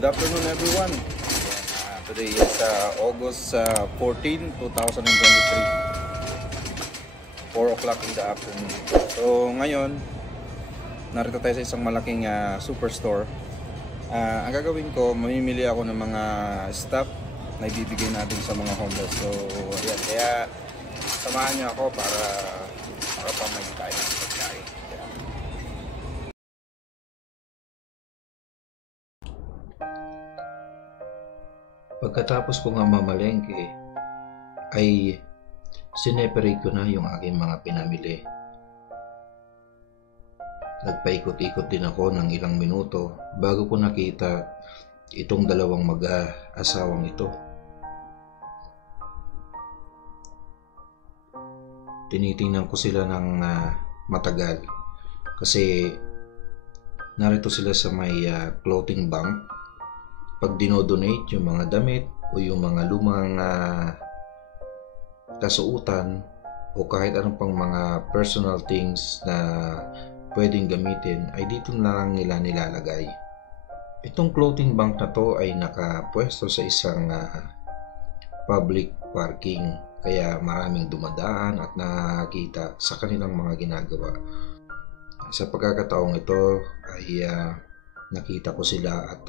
Good afternoon everyone. Today is August 14, 2023. 4 o'clock in the afternoon. So ngayon, narito tayo sa isang malaking superstore. Ang gagawin ko, mamimili ako ng mga stuff na ibibigay natin sa mga homeless. So ayan, kaya samahan niyo ako para makapamili tayo ng pagkain. Pagkatapos ko nga mamalengke, ay sineparate ko na yung aking mga pinamili. Nagpaikot-ikot din ako ng ilang minuto bago ko nakita itong dalawang mag-asawang ito. Tinitingnan ko sila ng matagal kasi narito sila sa may clothing bank. Pag dinodonate yung mga damit o yung mga lumang kasuotan o kahit anong pang mga personal things na pwedeng gamitin ay dito na lang nila nilalagay. Itong clothing bank na to ay nakapwesto sa isang public parking, kaya maraming dumadaan at nakakita sa kanilang mga ginagawa. Sa pagkakataong ito ay nakita ko sila at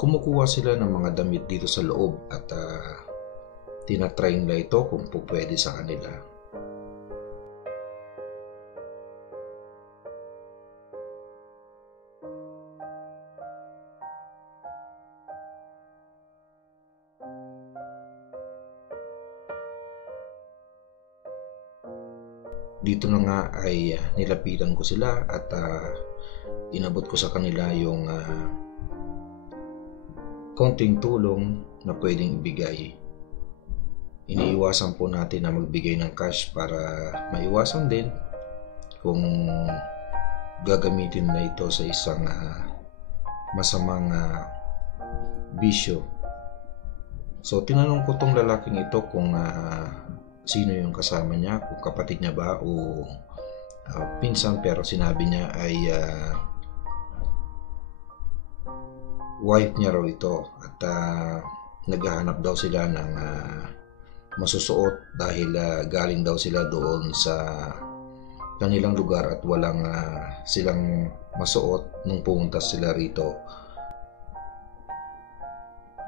kumukuha sila ng mga damit dito sa loob at tinatry nila ito kung pwede sa kanila. Dito na nga ay nilapitan ko sila at inabot ko sa kanila yung konting tulong na pwedeng ibigay. Iniiwasan po natin na magbigay ng cash para maiwasan din kung gagamitin na ito sa isang masamang bisyo. So tinanong ko tong lalaking ito kung sino yung kasama niya, kung kapatid niya ba o pinsan, pero sinabi niya ay wife niya raw ito at naghahanap daw sila ng masusuot dahil galing daw sila doon sa kanilang lugar at walang silang masuot nung pumunta sila rito.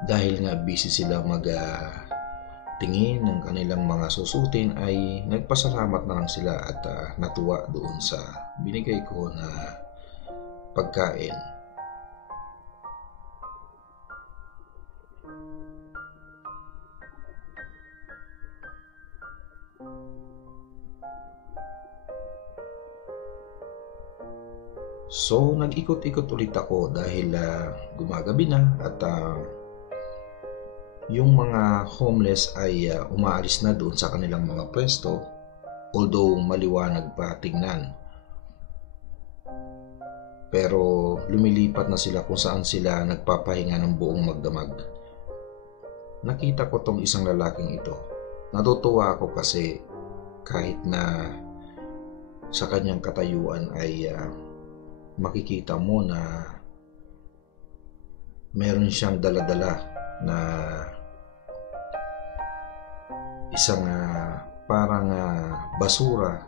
Dahil nga busy sila tingin ng kanilang mga susutin ay nagpasalamat na lang sila at natuwa doon sa binigay ko na pagkain. So nag-ikot-ikot ulit ako dahil gumagabi na at yung mga homeless ay umaalis na doon sa kanilang mga pwesto, although maliwanag pa tingnan. Pero lumilipat na sila kung saan sila nagpapahinga ng buong magdamag. Nakita ko tong isang lalaking ito. Natutuwa ako kasi kahit na sa kanyang katayuan ay makikita mo na meron siyang dala-dala na isang parang basura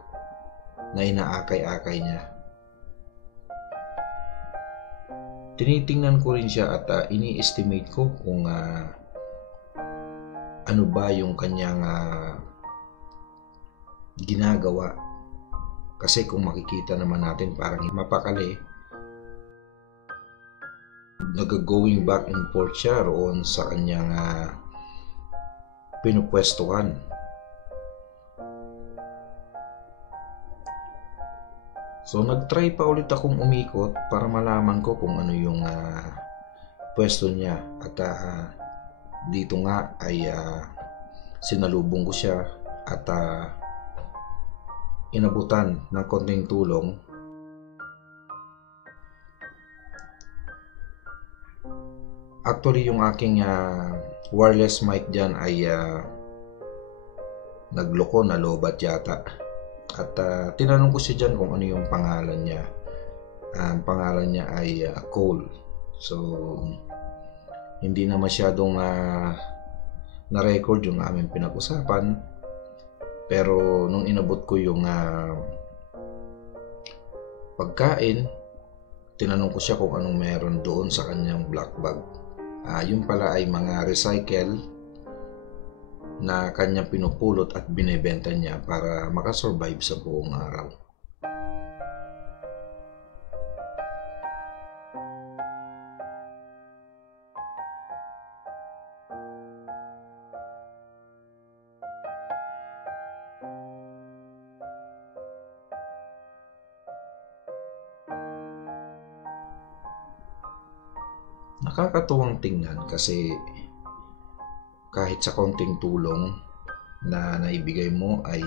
na inaakay-akay niya. Tinitingnan ko rin siya at ini-estimate ko kung ano ba yung kanyang ginagawa. Kasi kung makikita naman natin parang mapakali, nag-going back and forth siya roon sa kanyang pinupwestuhan. So nag-try pa ulit akong umikot para malaman ko kung ano yung pwesto niya at dito nga ay sinalubong ko siya at inabutan ng konting tulong. Actually yung aking wireless mic dyan ay nagloko, nalobat yata at tinanong ko siya dyan kung ano yung pangalan niya. Ang pangalan niya ay Cole. So, hindi na masyadong na-record yung aming pinag-usapan. Pero nung inabot ko yung pagkain, tinanong ko siya kung anong meron doon sa kanyang black bag. Yun pala ay mga recycle na kanyang pinupulot at binebenta niya para makasurvive sa buong araw. Nakakatuwang tingnan kasi kahit sa konting tulong na naibigay mo ay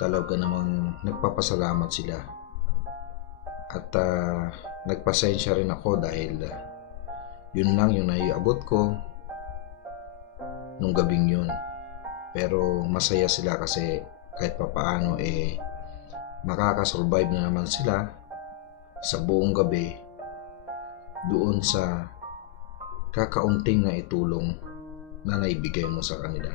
talaga namang nagpapasalamat sila. At nagpasensya rin ako dahil yun lang yung naiabot ko nung gabing yun. Pero masaya sila kasi kahit papaano makakasurvive na naman sila sa buong gabi doon sa kakaunting na itulong na naibigay mo sa kanila.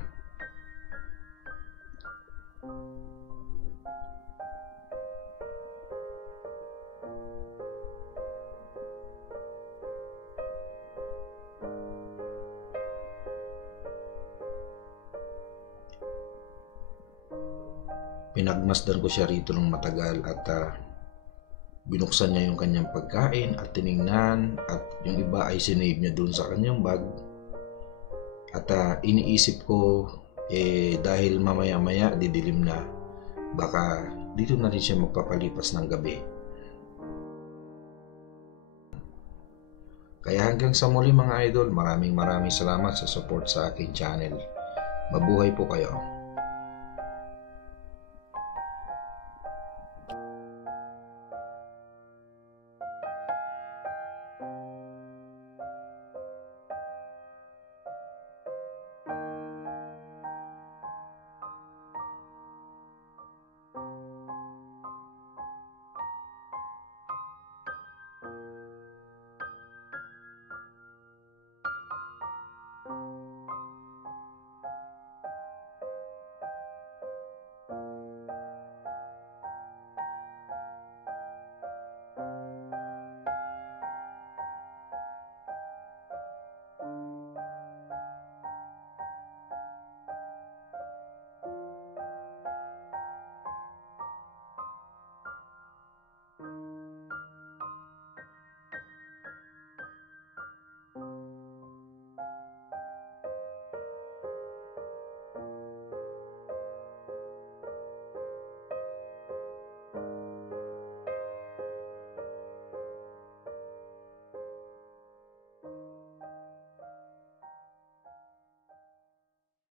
Pinagmasdan ko siya rito ng matagal at binuksan niya yung kanyang pagkain at tiningnan, at yung iba ay sinave niya dun sa kanyang bag. At iniisip ko dahil mamaya-maya didilim na, baka dito na rin siya magpapalipas ng gabi. Kaya hanggang sa muli mga idol, maraming salamat sa support sa aking channel. Mabuhay po kayo.